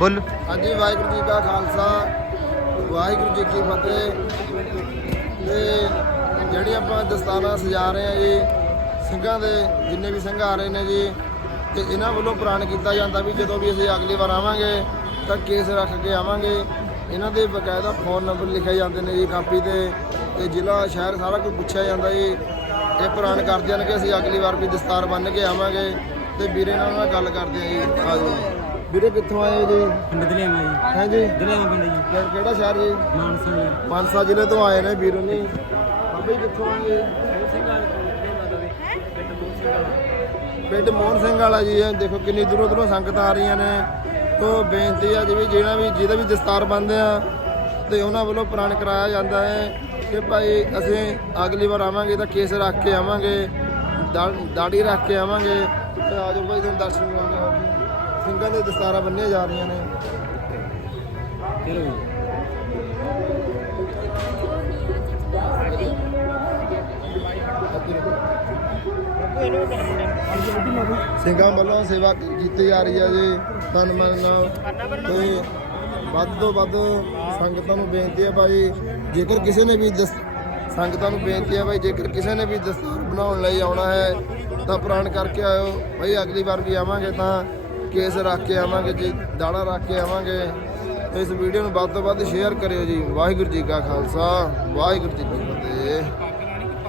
ਬੋਲ। ਹਾਂਜੀ, ਵਾਹਿਗੁਰੂ ਜੀ ਕਾ ਖਾਲਸਾ, ਵਾਹਿਗੁਰੂ ਜੀ ਕੀ ਫਤਿਹ। ਤੇ ਜਿਹੜੀ ਆਪਾਂ ਦਸਤਾਰਾਂ ਸਜਾ ਰਹੇ ਆ ਜੀ, ਸਿੰਘਾਂ ਦੇ ਜਿੰਨੇ ਵੀ ਸਿੰਘ ਆ ਰਹੇ ਨੇ ਜੀ, ਤੇ ਇਹਨਾਂ ਵੱਲੋਂ ਪ੍ਰਣ ਕੀਤਾ ਜਾਂਦਾ ਵੀ ਜਦੋਂ ਵੀ ਅਸੀਂ ਅਗਲੀ ਵਾਰ ਆਵਾਂਗੇ, ਤਾਂ ਕੇਸ ਰੱਖ ਕੇ ਆਵਾਂਗੇ। ਇਹਨਾਂ ਦੇ ਬਕਾਇਦਾ ਫੋਨ ਨੰਬਰ ਲਿਖੇ ਜਾਂਦੇ ਨੇ ਜੀ, ਕਾਪੀ ਤੇ ਤੇ ਜ਼ਿਲ੍ਹਾ, ਸ਼ਹਿਰ ਸਾਰਾ ਕੁਝ ਪੁੱਛਿਆ ਜਾਂਦਾ ਜੀ। ਇਹ ਪ੍ਰਣ ਕਰਦੇ ਹਨ ਕਿ ਅਸੀਂ ਅਗਲੀ ਵਾਰ ਵੀ ਦਸਤਾਰ ਬੰਨ੍ਹ ਕੇ ਆਵਾਂਗੇ, ਤੇ ਵੀਰੇ ਨਾਲ ਗੱਲ ਕਰਦੇ ਆ ਜੀ। ਆ ਵੀਰੇ ਕਿੱਥੋਂ ਆਏ ਹੋ ਜੀ? ਪਿੰਡ ਦਲਿਆਵਾਂ ਜੀ। ਹੈ ਜੀ ਦਲਿਆਵਾਂ ਪਿੰਡ ਜੀ। ਕਿ- ਕਿਹੜਾ ਸ਼ਹਿਰ ਜੀ? ਮਾਨਸਾ ਜੀ। ਮਾਨਸਾ ਜ਼ਿਲ੍ਹੇ ਤੋਂ ਆਏ ਨੇ ਵੀਰ ਨੇ ਬਾਬੇ ਜੀ ਕਿੱਥੋਂ ਆਏ ਪਿੰਡ ਮੋਹਨ ਸਿੰਘ ਵਾਲਾ ਜੀ ਇਹ ਦੇਖੋ ਕਿੰਨੀ ਦੂਰੋਂ ਦੂਰੋਂ ਸੰਗਤਾਂ ਆ ਰਹੀਆਂ ਨੇ। ਤੋਂ ਬੇਨਤੀ ਆ ਜਿਵੇਂ ਜਿਹੜਾ ਵੀ ਜਿਹਦਾ ਵੀ ਦਸਤਾਰ ਬੰਨ੍ਹਦੇ ਆ ਤੇ ਉਹਨਾਂ ਵੱਲੋਂ ਪ੍ਰਣ ਕਰਾਇਆ ਜਾਂਦਾ ਹੈ ਕਿ ਭਾਈ ਅਸੀਂ ਅਗਲੀ ਵਾਰ ਆਵਾਂਗੇ ਤਾਂ ਕੇਸ ਰੱਖ ਕੇ ਆਵਾਂਗੇ ਦਾ- ਦਾੜੀ ਰੱਖ ਕੇ ਆਵਾਂਗੇ। ਤੇ ਆਜੋ ਭਾਈ ਤੁਹਾਨੂੰ ਦਰਸ਼ਨ ਕਰਾਉਂਦੇ ਹਾਂ ਸਿੰਘਾਂ ਦੇ ਦਸਤਾਰਾਂ ਬੰਨੀਆਂ ਜਾ ਰਹੀਆਂ ਨੇ। ਚਲੋ ਸਿੰਘਾਂ ਵੱਲੋਂ ਸੇਵਾ ਕੀਤੀ ਜਾ ਰਹੀ ਹੈ ਜੀ, ਤਨ ਮਨ ਨਾਲ। ਤੇ ਵੱਧ ਤੋਂ ਵੱਧ ਸੰਗਤਾਂ ਨੂੰ ਬੇਨਤੀ ਹੈ ਭਾਈ, ਜੇਕਰ ਕਿਸੇ ਨੇ ਵੀ ਦਸ, ਸੰਗਤਾਂ ਨੂੰ ਬੇਨਤੀ ਹੈ ਭਾਈ, ਜੇਕਰ ਕਿਸੇ ਨੇ ਵੀ ਦਸਤਾਰ ਬਣਾਉਣ ਲਈ ਆਉਣਾ ਹੈ, ਤਾਂ ਪ੍ਰਾਣ ਕਰਕੇ ਆਇਓ। ਭਾਈ, ਅਗਲੀ ਵਾਰ ਵੀ ਆਵਾਂਗੇ ਤਾਂ ਕੇਸ ਰੱਖ ਕੇ ਆਵਾਂਗੇ ਜੀ ਦਾੜਾ ਰੱਖ ਕੇ ਆਵਾਂਗੇ। ਇਸ ਵੀਡੀਓ ਨੂੰ ਵੱਧ ਤੋਂ ਵੱਧ ਸ਼ੇਅਰ ਕਰਿਓ ਜੀ। ਵਾਹਿਗੁਰੂ ਜੀ ਕਾ ਖਾਲਸਾ, ਵਾਹਿਗੁਰੂ ਜੀ ਕੀ ਫਤਿਹ।